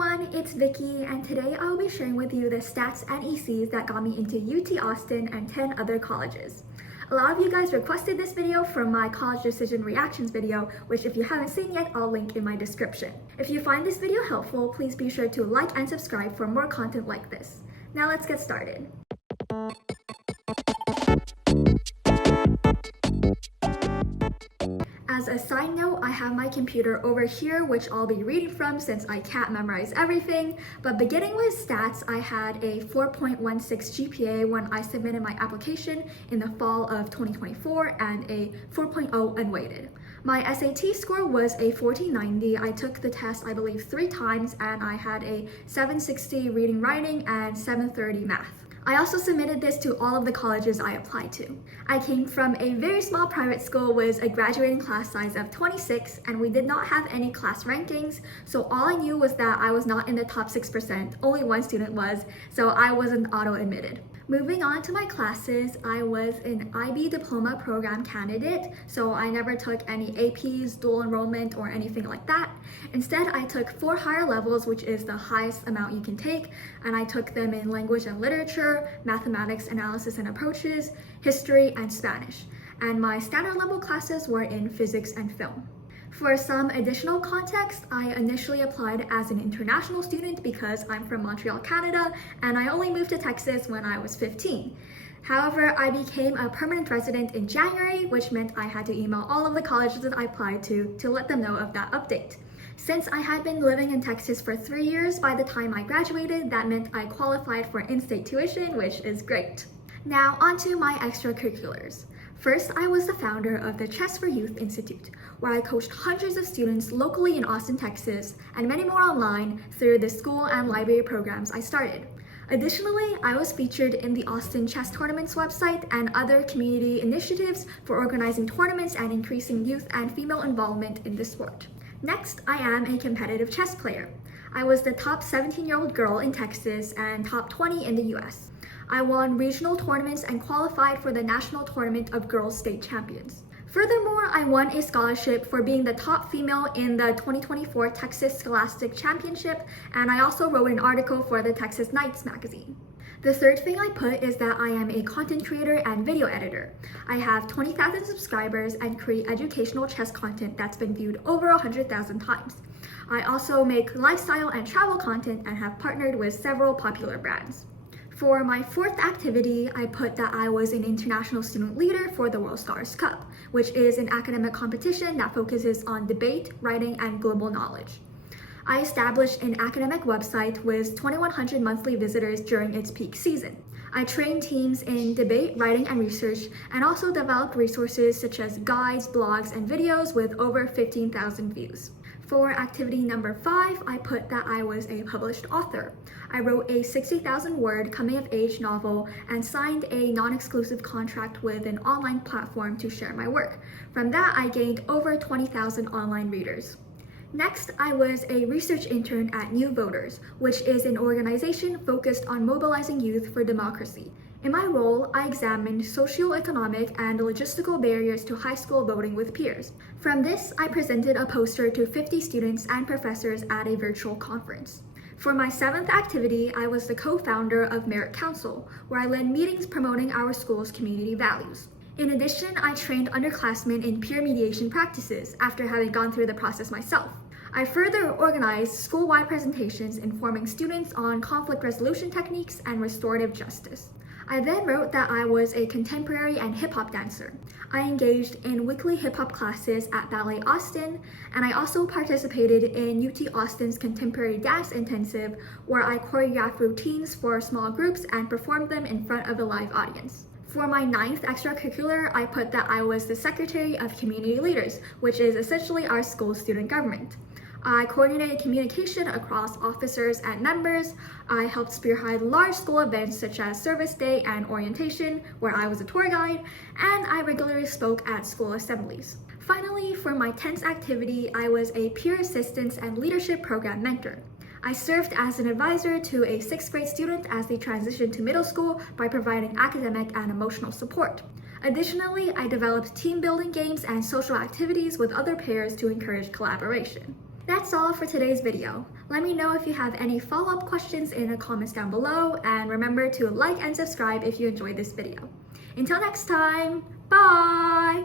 everyone, it's Vicky, and today I'll be sharing with you the stats and ECs that got me into UT Austin and 10 other colleges. A lot of you guys requested this video from my college decision reactions video, which if you haven't seen yet, I'll link in my description. If you find this video helpful, please be sure to like and subscribe for more content like this. Now let's get started. As a side note, I have my computer over here, which I'll be reading from since I can't memorize everything. But beginning with stats, I had a 4.16 GPA when I submitted my application in the fall of 2024 and a 4.0 unweighted. My SAT score was a 1490. I took the test, I believe, 3 times, and I had a 760 reading writing and 730 math. I also submitted this to all of the colleges I applied to. I came from a very small private school with a graduating class size of 26, and we did not have any class rankings, so all I knew was that I was not in the top 6%, only one student was, so I wasn't auto-admitted. Moving on to my classes, I was an IB diploma program candidate, so I never took any APs, dual enrollment, or anything like that. Instead, I took 4 higher levels, which is the highest amount you can take, and I took them in language and literature, mathematics, analysis and approaches, history, and Spanish. And my standard level classes were in physics and film. For some additional context, I initially applied as an international student because I'm from Montreal, Canada, and I only moved to Texas when I was 15. However, I became a permanent resident in January, which meant I had to email all of the colleges that I applied to let them know of that update. Since I had been living in Texas for 3 years by the time I graduated, that meant I qualified for in-state tuition, which is great. Now onto my extracurriculars. First, I was the founder of the Chess for Youth Institute, where I coached hundreds of students locally in Austin, Texas, and many more online through the school and library programs I started. Additionally, I was featured in the Austin Chess Tournaments website and other community initiatives for organizing tournaments and increasing youth and female involvement in the sport. Next, I am a competitive chess player. I was the top 17-year-old girl in Texas and top 20 in the US. I won regional tournaments and qualified for the National Tournament of Girls State Champions. Furthermore, I won a scholarship for being the top female in the 2024 Texas Scholastic Championship, and I also wrote an article for the Texas Knights magazine. The third thing I put is that I am a content creator and video editor. I have 20,000 subscribers and create educational chess content that's been viewed over 100,000 times. I also make lifestyle and travel content and have partnered with several popular brands. For my fourth activity, I put that I was an international student leader for the World Scholars Cup, which is an academic competition that focuses on debate, writing, and global knowledge. I established an academic website with 2,100 monthly visitors during its peak season. I trained teams in debate, writing, and research, and also developed resources such as guides, blogs, and videos with over 15,000 views. For activity number 5, I put that I was a published author. I wrote a 60,000-word coming-of-age novel and signed a non-exclusive contract with an online platform to share my work. From that, I gained over 20,000 online readers. Next, I was a research intern at New Voters, which is an organization focused on mobilizing youth for democracy. In my role, I examined socioeconomic and logistical barriers to high school voting with peers. From this, I presented a poster to 50 students and professors at a virtual conference. For my 7th activity, I was the co-founder of Merit Council, where I led meetings promoting our school's community values. In addition, I trained underclassmen in peer mediation practices after having gone through the process myself. I further organized school-wide presentations informing students on conflict resolution techniques and restorative justice. I then wrote that I was a contemporary and hip-hop dancer. I engaged in weekly hip-hop classes at Ballet Austin, and I also participated in UT Austin's Contemporary Dance Intensive, where I choreographed routines for small groups and performed them in front of a live audience. For my 9th extracurricular, I put that I was the Secretary of Community Leaders, which is essentially our school's student government. I coordinated communication across officers and members. I helped spearhead large school events such as Service Day and Orientation, where I was a tour guide, and I regularly spoke at school assemblies. Finally, for my 10th activity, I was a peer assistance and leadership program mentor. I served as an advisor to a 6th grade student as they transitioned to middle school by providing academic and emotional support. Additionally, I developed team building games and social activities with other peers to encourage collaboration. That's all for today's video. Let me know if you have any follow-up questions in the comments down below, and remember to like and subscribe if you enjoyed this video. Until next time, bye!